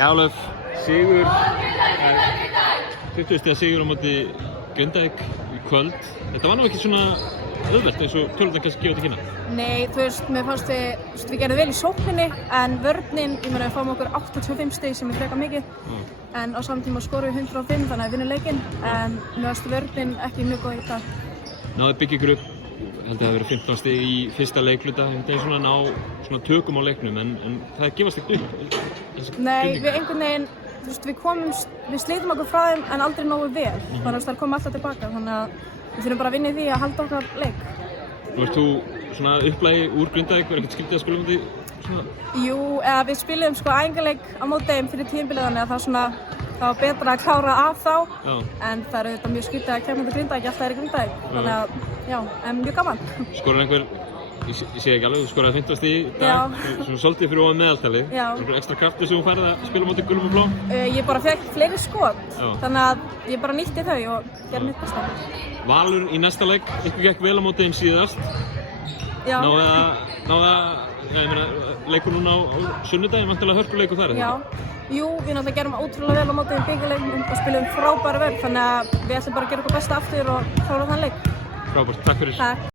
Ólöf, sigur, 20 stiga sigur á móti Grindavík í kvöld. Þetta var nú ekki svona auðvelt eins og tölurnar kannski gefa til kynna. Nei, þú veist, mér fannst við gerðum vel í sókninni, en vörnin, ég meina við fáum okkur 85 stig sem er frekar mikið, en á saman tíma skorum við 105 þannig að við vinnum leikinn, en mér fannst vörnin ekki mjög góð í dag. Náðu byggja ykkur upp, held að það verið 15 stig í fyrsta leikluta, þetta er svona ná svona tökum á leiknum, en það gefast ekkert upp. Nei, við einhvern veginn, þú veist, við slitum okkur frá þeim en aldrei nógu vel, þannig að það kom alltaf tilbaka, þannig að við þurfum bara að vinna í því að halda okkar leik. Nú ert þú svona upplægi úr Grindavík, var ekkert skyldið að spila um því svona? Jú, eða við spilum sko æfingarleik á móti þeim fyrir tímabilið þannig að það var betra að klára af þá, en það er auðvitað mjög skyldið að kemja til Grindavík, alltaf er í Grindavík, þannig að já, en mjög gaman. Skorar einhver, ég sé ekki alveg, þú skoraði 15 stig í dag, svona svolítið fyrir ofan meðaltalið, einhver ekstra kraftur sem þú færði að spila á móti Gulum og Blóm? Ég bara fekk fleiri skot, þannig að ég bara nýtti þau og gerði mitt besta. Valur í næsta leik, ykkur gekk vel á móti þeim síðast. Náðu að, ég meina, leikur núna á sunnudaginn, vantilega hörkuleikur þar, eða ekki? Jú, við náttúrulega gerum ótrúlega vel á móti þeim bikarleiknum og spilum frábæra vel, þannig að við ætlum bara að gera okkur besta aftur og klára þann leik. Frábært, takk fyrir. Takk.